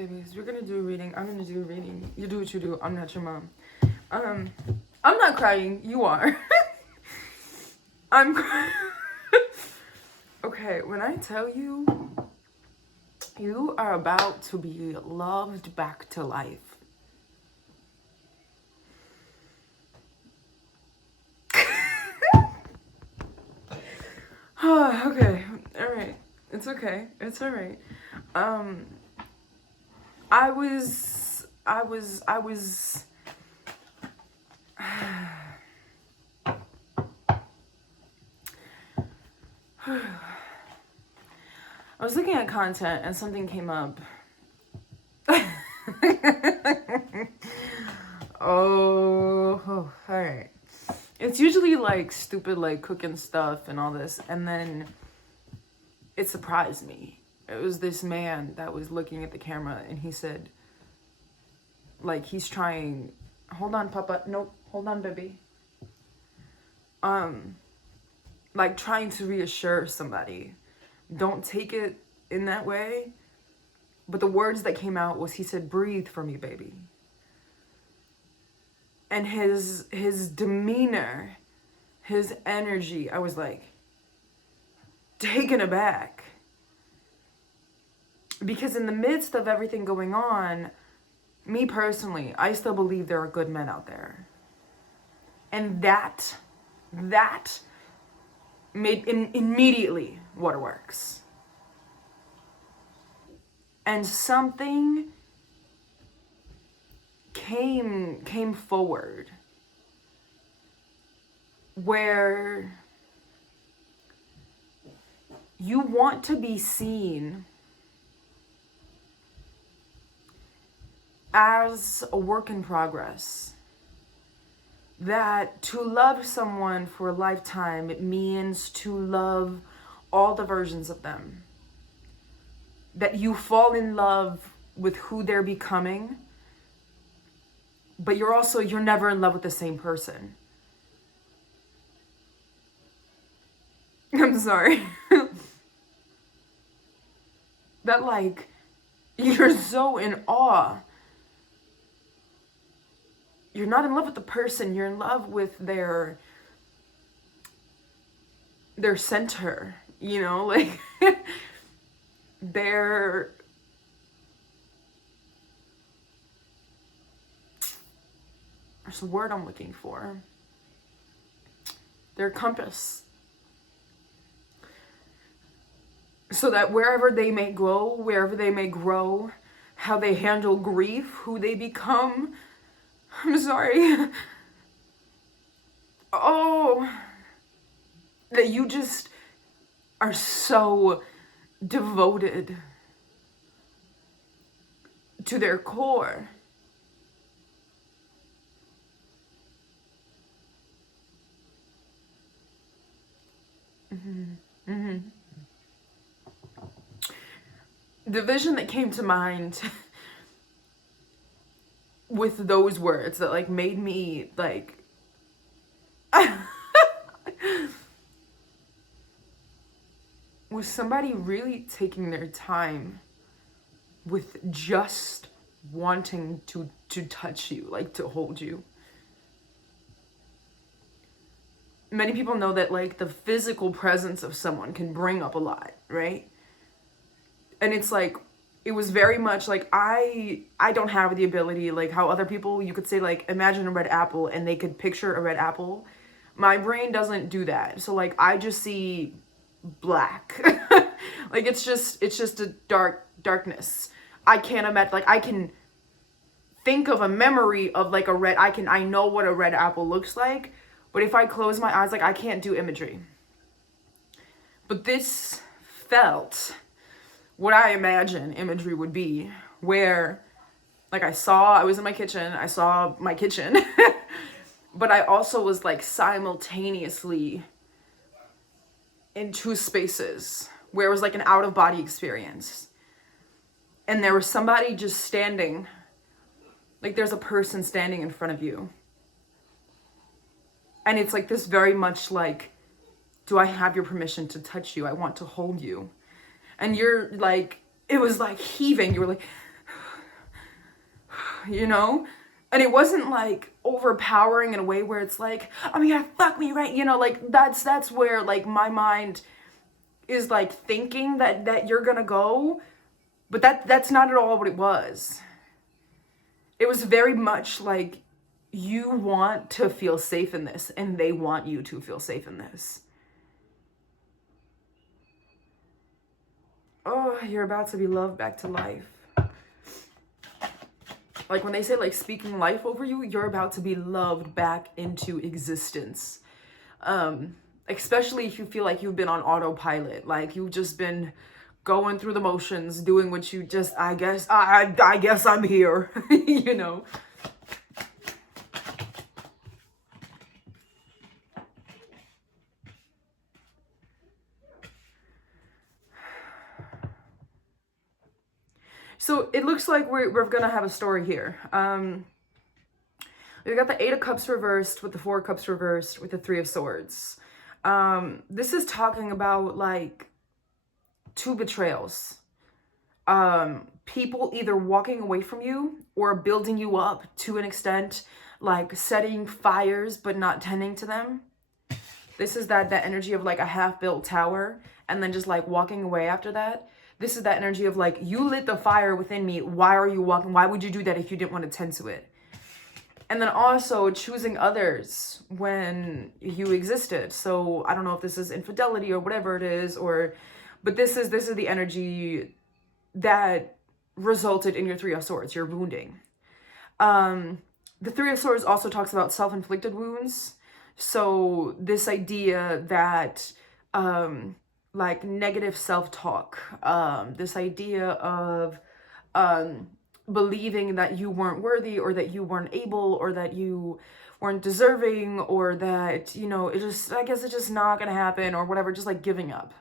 Babies, we're gonna do a reading. I'm gonna do a reading. You do what you do. I'm not your mom. I'm not crying. You are. I'm crying. Okay, when I tell you, you are about to be loved back to life. Okay, all right. It's okay. It's all right. I was I was looking at content and something came up. Oh, all right. It's usually like stupid, like cooking stuff and all this, and then it surprised me. It was this man that was looking at the camera, and he said, like, he's trying. Hold on, Papa. Nope. Hold on, baby. Like trying to reassure somebody. Don't take it in that way. But the words that came out was, he said, breathe for me, baby. And his demeanor, his energy, I was like taken aback. Because in the midst of everything going on, me personally, I still believe there are good men out there. And that made immediately waterworks. And something came forward where you want to be seen as a work in progress. That to love someone for a lifetime, it means to love all the versions of them. That you fall in love with who they're becoming, but you're never in love with the same person. I'm sorry. That like, you're so in awe. You're not in love with the person, you're in love with their center, you know, like there's a word I'm looking for. Their compass. So that wherever they may go, wherever they may grow, how they handle grief, who they become. I'm sorry. Oh, that you just are so devoted to their core. The vision that came to mind with those words that like made me like was somebody really taking their time with just wanting to touch you, like to hold you. Many people know that like the physical presence of someone can bring up a lot, right? And it's like, it was very much like, I don't have the ability, like how other people, you could say like, imagine a red apple and they could picture a red apple. My brain doesn't do that. So like, I just see black. Like, it's just a darkness. I can't imagine, like, I can think of a memory of like I know what a red apple looks like, but if I close my eyes, like I can't do imagery. But this felt what I imagine imagery would be, where like I was in my kitchen, I saw my kitchen, but I also was like simultaneously in two spaces where it was like an out of body experience. And there was somebody just standing, like there's a person standing in front of you. And it's like this very much like, do I have your permission to touch you? I want to hold you. And you're like, it was like heaving. You were like, you know? And it wasn't like overpowering in a way where it's like, oh yeah, fuck me, right? You know, like that's where like my mind is like thinking that you're gonna go, but that's not at all what it was. It was very much like you want to feel safe in this and they want you to feel safe in this. Oh, you're about to be loved back to life. Like when they say like speaking life over you, you're about to be loved back into existence. Especially if you feel like you've been on autopilot, like you've just been going through the motions, doing what you just, I guess I'm here, you know. So it looks like we're gonna have a story here. We've got the Eight of Cups reversed with the Four of Cups reversed with the Three of Swords. This is talking about like two betrayals. People either walking away from you or building you up to an extent, like setting fires but not tending to them. This is that energy of like a half-built tower and then just like walking away after that. This is that energy of like, you lit the fire within me. Why are you walking? Why would you do that if you didn't want to tend to it? And then also choosing others when you existed. So I don't know if this is infidelity or whatever it is, but this is the energy that resulted in your Three of Swords, your wounding. The Three of Swords also talks about self-inflicted wounds. So this idea that like negative self-talk, this idea of believing that you weren't worthy or that you weren't able or that you weren't deserving or that, you know, I guess it's just not gonna happen or whatever, just like giving up.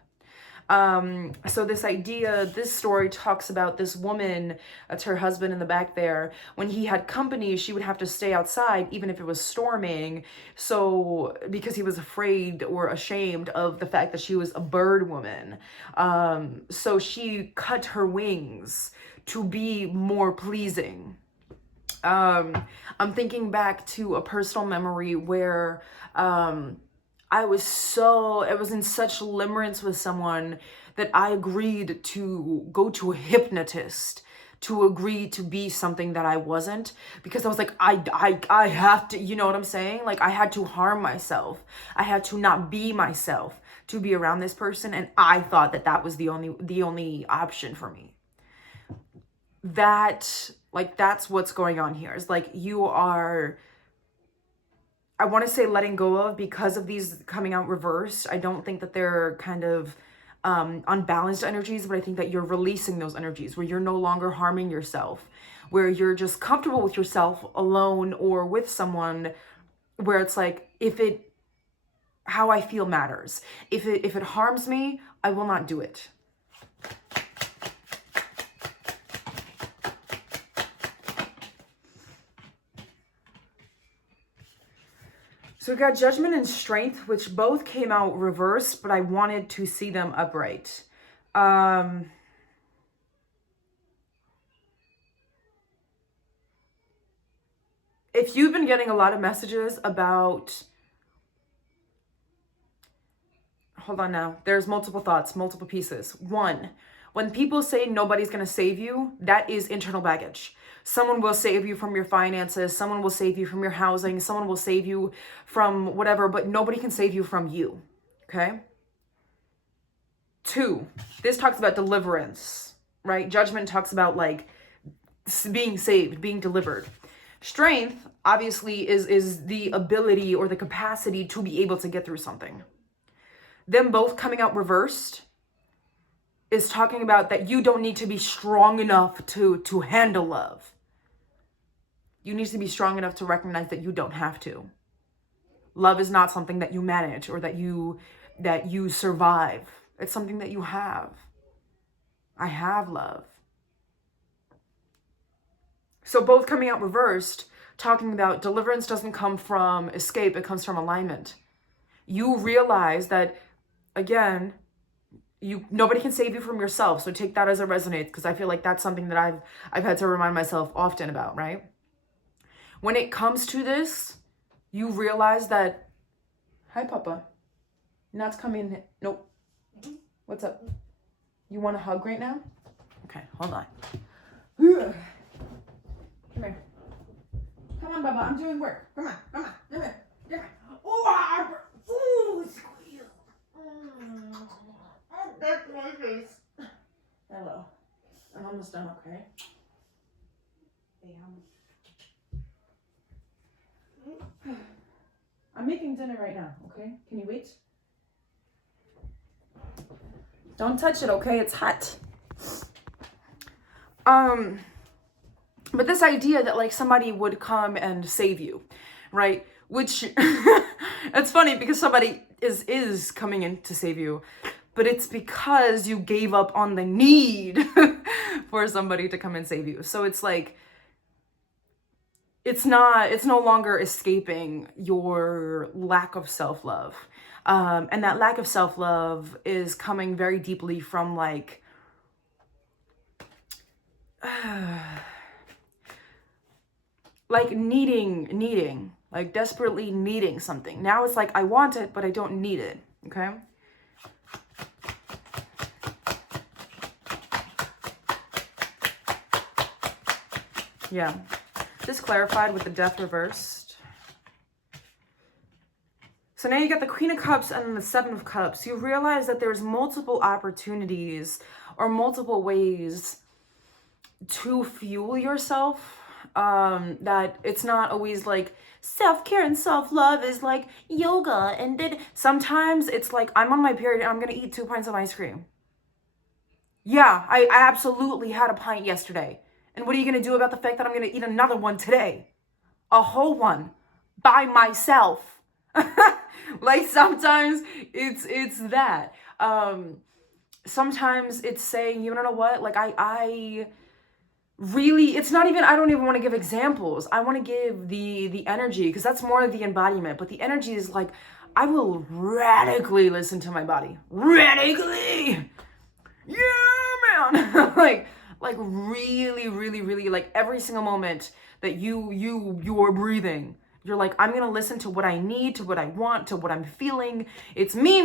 So this story talks about this woman, that's her husband in the back there. When he had company, she would have to stay outside even if it was storming. So because he was afraid or ashamed of the fact that she was a bird woman. So she cut her wings to be more pleasing. I'm thinking back to a personal memory where, I was in such limerence with someone that I agreed to go to a hypnotist to agree to be something that I wasn't, because I was like, I have to, you know what I'm saying? Like I had to harm myself. I had to not be myself to be around this person. And I thought that was the only option for me. That's what's going on here. It's like you are, I want to say letting go of, because of these coming out reversed. I don't think that they're kind of unbalanced energies, but I think that you're releasing those energies where you're no longer harming yourself, where you're just comfortable with yourself alone or with someone, where it's like, how I feel matters. If it harms me, I will not do it. So we got Judgment and Strength, which both came out reversed, but I wanted to see them upright. If you've been getting a lot of messages about, hold on now, there's multiple thoughts, multiple pieces. One, when people say nobody's going to save you, that is internal baggage. Someone will save you from your finances. Someone will save you from your housing. Someone will save you from whatever, but nobody can save you from you. Okay? Two, this talks about deliverance, right? Judgment talks about like being saved, being delivered. Strength, obviously, is the ability or the capacity to be able to get through something. Them both coming out reversed is talking about that you don't need to be strong enough to handle love. You need to be strong enough to recognize that you don't have to. Love is not something that you manage or that you survive. It's something that you have. I have love. So both coming out reversed, talking about deliverance doesn't come from escape, it comes from alignment. You realize that, again, nobody can save you from yourself. So take that as it resonates, because I feel like that's something that I've had to remind myself often about, right? When it comes to this, you realize that, hi, Papa. Not coming. Nope. What's up? You want a hug right now? Okay, hold on. Come here. Come on, Bubba. I'm doing work. Come on. Come here. Come here. Oh, squeal. That's my face. Hello. I'm almost done, okay? I'm making dinner right now, okay? Can you wait? Don't touch it, okay? It's hot. But this idea that like somebody would come and save you, right? Which it's funny because somebody is coming in to save you, but it's because you gave up on the need for somebody to come and save you. So it's like, it's no longer escaping your lack of self-love. And that lack of self-love is coming very deeply from like, like needing, like desperately needing something. Now it's like, I want it, but I don't need it, okay? Yeah, this clarified with the Death reversed. So now you got the Queen of Cups and then the Seven of Cups. You realize that there's multiple opportunities or multiple ways to fuel yourself. That it's not always like self-care and self-love is like yoga, and then sometimes it's like, I'm on my period and I'm gonna eat 2 pints of ice cream. Yeah, I absolutely had a pint yesterday. And what are you gonna do about the fact that I'm gonna eat another one today? A whole one by myself. Like sometimes it's that. Sometimes it's saying, you know what? Like I really, it's not even, I don't even want to give examples. I want to give the energy, because that's more of the embodiment. But the energy is like, I will radically listen to my body. Radically. Yeah, man. like really, like every single moment that you're breathing, you're like, I'm gonna listen to what I need, to what I want, to what I'm feeling. It's me,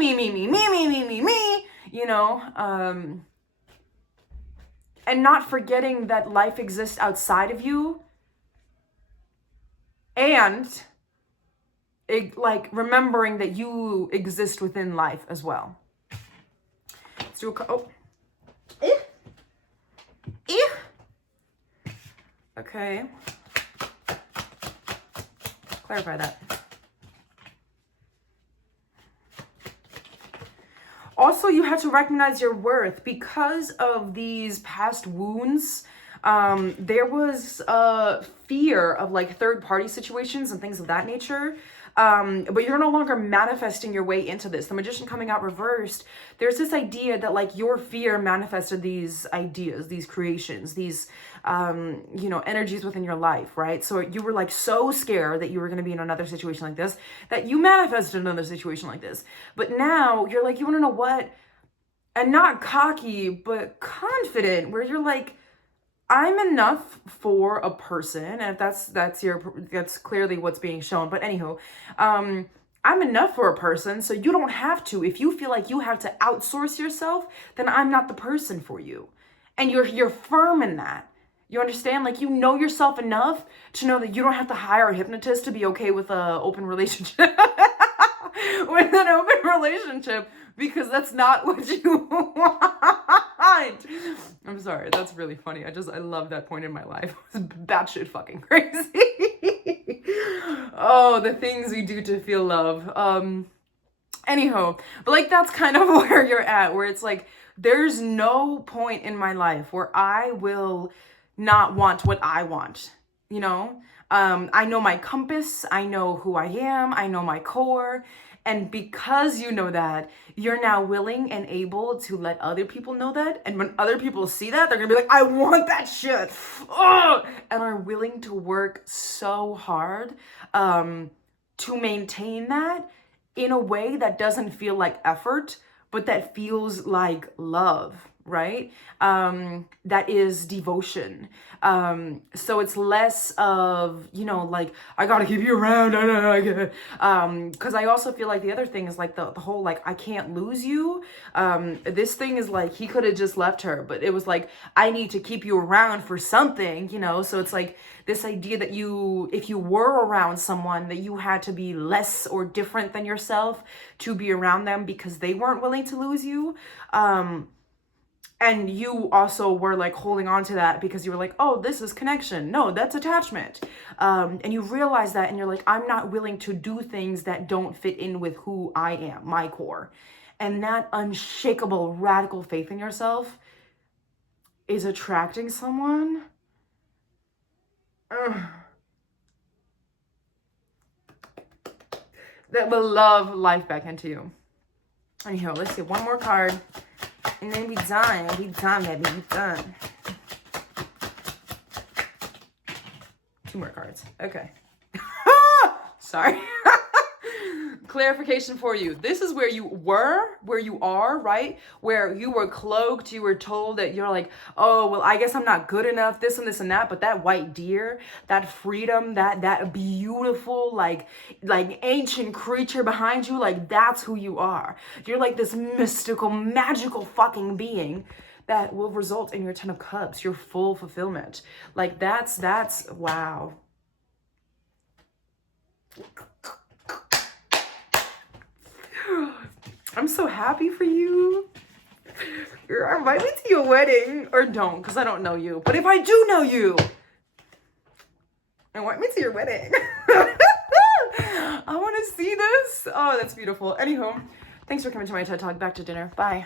you know. And not forgetting that life exists outside of you, and like remembering that you exist within life as well. Let's do okay. Clarify that. Also, you have to recognize your worth because of these past wounds. There was fear of like third-party situations and things of that nature. But you're no longer manifesting your way into this. The Magician coming out reversed. There's this idea that like your fear manifested these ideas, these creations, these, you know, energies within your life, right? So you were like so scared that you were going to be in another situation like this, that you manifested another situation like this. But now you're like, you want to know what? And not cocky, but confident, where you're like, I'm enough for a person, and if that's clearly what's being shown. But anywho, I'm enough for a person, so you don't have to. If you feel like you have to outsource yourself, then I'm not the person for you. And you're firm in that. You understand? Like, you know yourself enough to know that you don't have to hire a hypnotist to be okay with an open relationship. With an open relationship, because that's not what you want. I'm sorry, that's really funny. I love that point in my life. It's batshit fucking crazy. Oh, the things we do to feel love. Anyhow, but like that's kind of where you're at, where it's like, there's no point in my life where I will not want what I want, you know? I know my compass, I know who I am, I know my core. And because you know that, you're now willing and able to let other people know that. And when other people see that, they're gonna be like, I want that shit. Oh! And are willing to work so hard to maintain that in a way that doesn't feel like effort, but that feels like love, right? That is devotion. So it's less of, you know, like, I gotta keep you around, because I also feel like the other thing is like the whole, like, I can't lose you. This thing is like, he could have just left her, but it was like, I need to keep you around for something, you know? So it's like this idea that you, if you were around someone, that you had to be less or different than yourself to be around them because they weren't willing to lose you. And you also were like holding on to that because you were like, oh, this is connection. No, that's attachment. And you realize that and you're like, I'm not willing to do things that don't fit in with who I am, my core. And that unshakable, radical faith in yourself is attracting someone. Ugh, that will love life back into you. Anyhow, let's get one more card. And then we done. We done, baby. We done. 2 more cards. Okay. Sorry. Clarification for you. This is where you were, where you are, right? Where you were cloaked, you were told that you're like, oh, well, I guess I'm not good enough, this and this and that. But that white deer, that freedom, that beautiful, like ancient creature behind you, like, that's who you are. You're like this mystical, magical fucking being that will result in your 10 of Cups, your full fulfillment. Like, that's, wow. I'm so happy for you. Invite me to your wedding. Or don't, because I don't know you. But if I do know you, invite me to your wedding. I want to see this. Oh, that's beautiful. Anywho, thanks for coming to my TED Talk. Back to dinner. Bye.